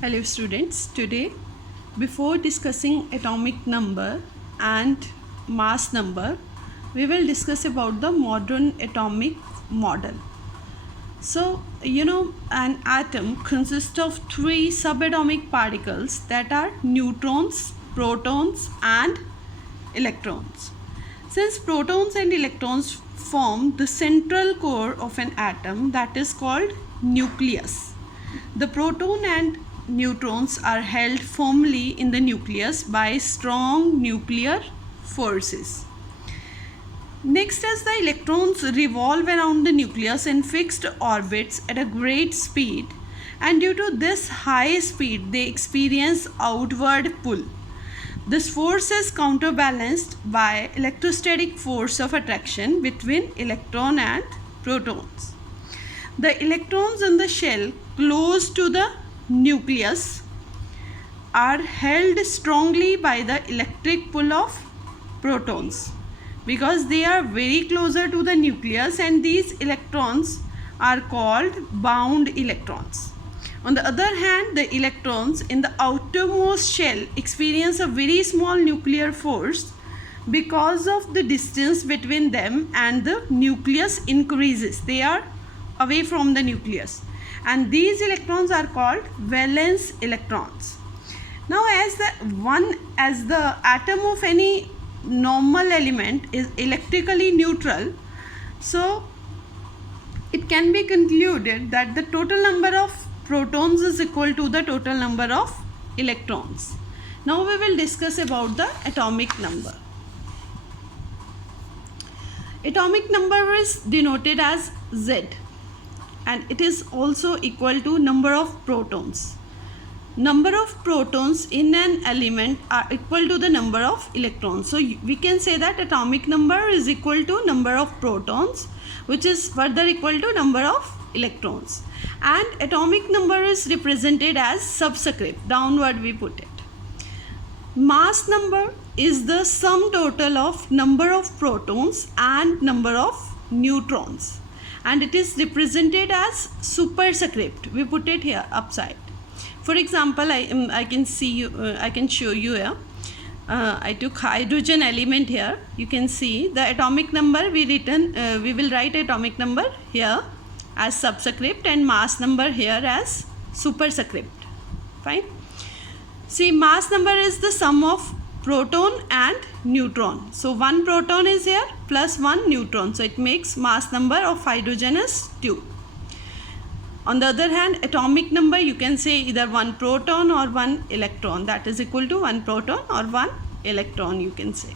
Hello students, today before discussing atomic number and mass number, we will discuss about the modern atomic model. So, an atom consists of three subatomic particles that are neutrons, protons and electrons. Since protons and electrons form the central core of an atom, that is called nucleus. The proton and neutrons are held firmly in the nucleus by strong nuclear forces. Next, as the electrons revolve around the nucleus in fixed orbits at a great speed, and due to this high speed they experience outward pull. This force is counterbalanced by electrostatic force of attraction between electron and protons. The electrons in the shell close to the nucleus are held strongly by the electric pull of protons because they are very closer to the nucleus, and these electrons are called bound electrons. On the other hand, the electrons in the outermost shell experience a very small nuclear force because of the distance between them and the nucleus increases. They are away from the nucleus, and these electrons are called valence electrons. Now, as the atom of any normal element is electrically neutral, so it can be concluded that the total number of protons is equal to the total number of electrons. Now we will discuss about the atomic number. Atomic number is denoted as Z, and it is also equal to number of protons. Number of protons in an element are equal to the number of electrons. So we can say that atomic number is equal to number of protons, which is further equal to number of electrons. And atomic number is represented as subscript, downward we put it. Mass number is the sum total of number of protons and number of neutrons, and it is represented as superscript. We put it here upside. For example, I can show you here. I took hydrogen element here. You can see the atomic number we will write atomic number here as subscript and mass number here as superscript. Fine. See, mass number is the sum of proton and neutron. So one proton is here plus one neutron. So it makes mass number of hydrogen is 2. On the other hand, atomic number, you can say either one proton or one electron. That is equal to one proton or one electron, you can say.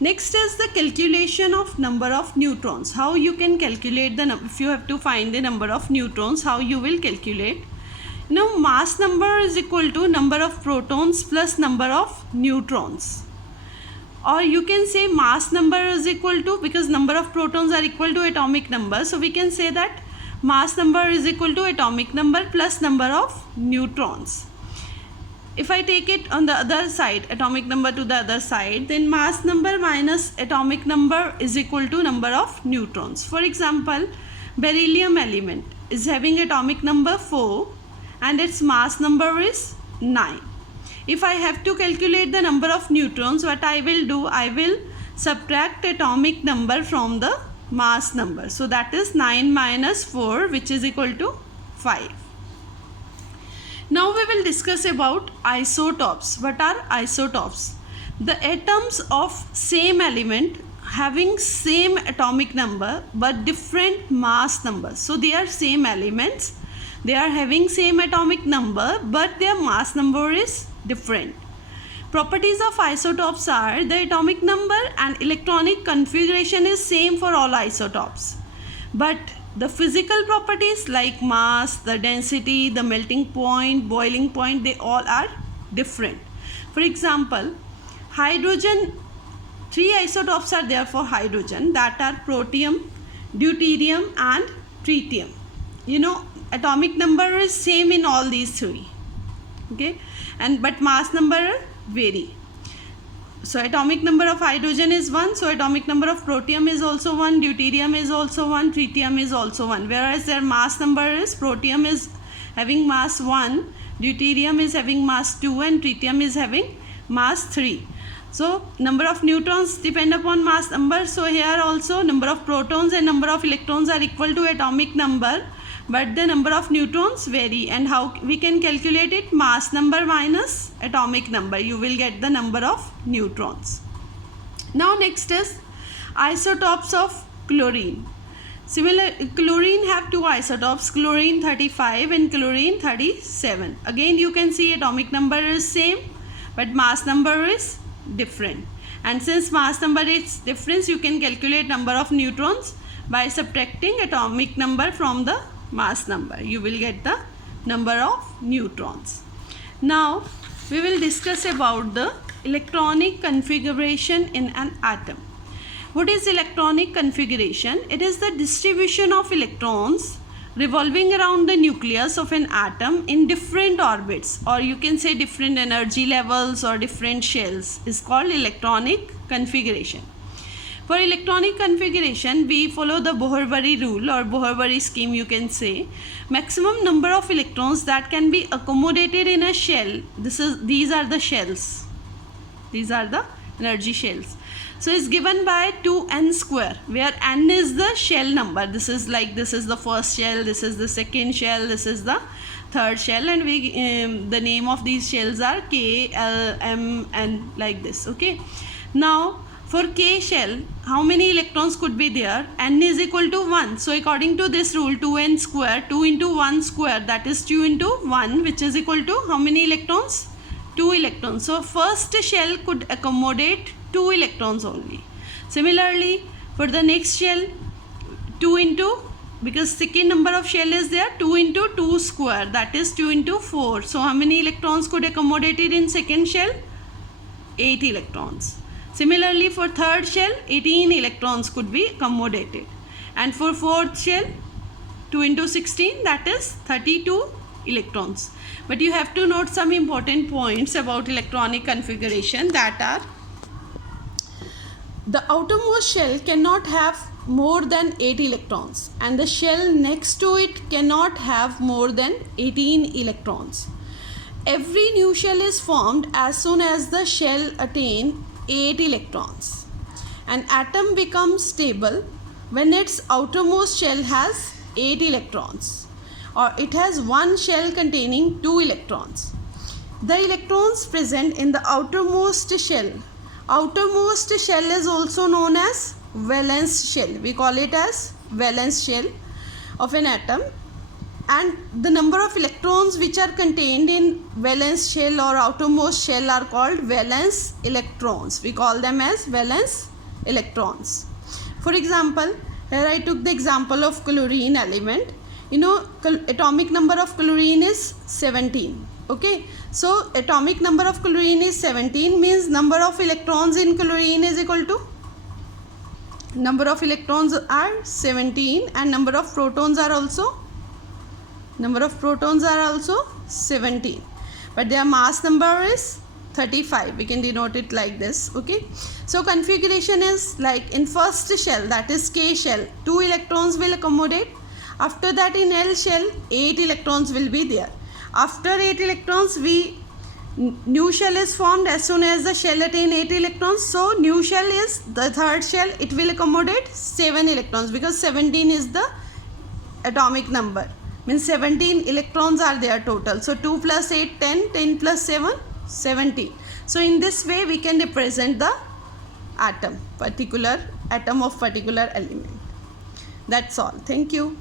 Next is the calculation of number of neutrons. How you can calculate the number? If you have to find the number of neutrons, how you will calculate? Now, mass number is equal to number of protons plus number of neutrons. Or you can say mass number is equal to, because number of protons are equal to atomic number, so we can say that mass number is equal to atomic number plus number of neutrons. If I take it on the other side, atomic number to the other side, then mass number minus atomic number is equal to number of neutrons. For example, beryllium element is having atomic number 4 and its mass number is 9. If I have to calculate the number of neutrons, what I will do, I will subtract atomic number from the mass number. So that is 9 minus 4, which is equal to 5. Now we will discuss about isotopes. What are isotopes? The atoms of same element having same atomic number but different mass number. So they are same elements. They are having same atomic number but their mass number is different. Properties of isotopes are the atomic number and electronic configuration is same for all isotopes, but the physical properties like mass, the density, the melting point, boiling point, they all are different. For example, hydrogen, 3 isotopes are there for hydrogen, that are protium, deuterium and tritium. Atomic number is same in all these 3. Okay, but mass number vary. So atomic number of hydrogen is 1, so atomic number of protium is also 1, deuterium is also 1, tritium is also 1, whereas their mass number is, protium is having mass 1, deuterium is having mass 2, and tritium is having mass 3. So number of neutrons depend upon mass number. So here also number of protons and number of electrons are equal to atomic number, but the number of neutrons vary. And how we can calculate it? Mass number minus atomic number. You will get the number of neutrons. Now next is isotopes of chlorine. Similar, chlorine have two isotopes, chlorine 35 and chlorine 37. Again you can see atomic number is same, but mass number is different. And since mass number is different, you can calculate number of neutrons by subtracting atomic number from the mass number. You will get the number of neutrons. Now we will discuss about the electronic configuration in an atom. What is electronic configuration? It is the distribution of electrons revolving around the nucleus of an atom in different orbits, or you can say different energy levels or different shells, is called electronic configuration. For electronic configuration, we follow the Bohr-Waring rule or Bohr-Waring scheme, you can say. Maximum number of electrons that can be accommodated in a shell. These are the shells. These are the energy shells. So it's given by 2n square, where n is the shell number. This is the first shell, this is the second shell, this is the third shell, and the name of these shells are K, L, M, N, like this. Okay. Now for K shell, how many electrons could be there? N is equal to 1. So according to this rule, 2n square, 2 into 1 square, that is 2 into 1, which is equal to how many electrons? 2 electrons. So first shell could accommodate 2 electrons only. Similarly, for the next shell, 2 into, because second number of shell is there, 2 into 2 square, that is 2 into 4. So how many electrons could accommodate it in second shell? 8 electrons. Similarly, for third shell, 18 electrons could be accommodated. And for fourth shell, 2 into 16, that is 32 electrons. But you have to note some important points about electronic configuration, that are: the outermost shell cannot have more than 8 electrons, and the shell next to it cannot have more than 18 electrons. Every new shell is formed as soon as the shell attains 8 electrons. An atom becomes stable when its outermost shell has 8 electrons, or it has one shell containing 2 electrons. The electrons present in the outermost shell is also known as valence shell. We call it as valence shell of an atom, and the number of electrons which are contained in valence shell or outermost shell are called valence electrons. We call them as valence electrons. For example, here I took the example of chlorine element. You know, atomic number of chlorine is 17. Okay, so atomic number of chlorine is 17, means number of electrons in chlorine is equal to, number of electrons are 17, and number of protons are also 17, but their mass number is 35. We can denote it like this. Okay, so configuration is like in first shell, that is K shell, 2 electrons will accommodate. After that, in L shell, 8 electrons will be there. After 8 electrons, new shell is formed as soon as the shell attains 8 electrons. So new shell is the third shell, it will accommodate 7 electrons, because 17 is the atomic number, means 17 electrons are there total. So 2 plus 8, 10, 10 plus 7, 17. So in this way we can represent the atom of particular element. That's all. Thank you.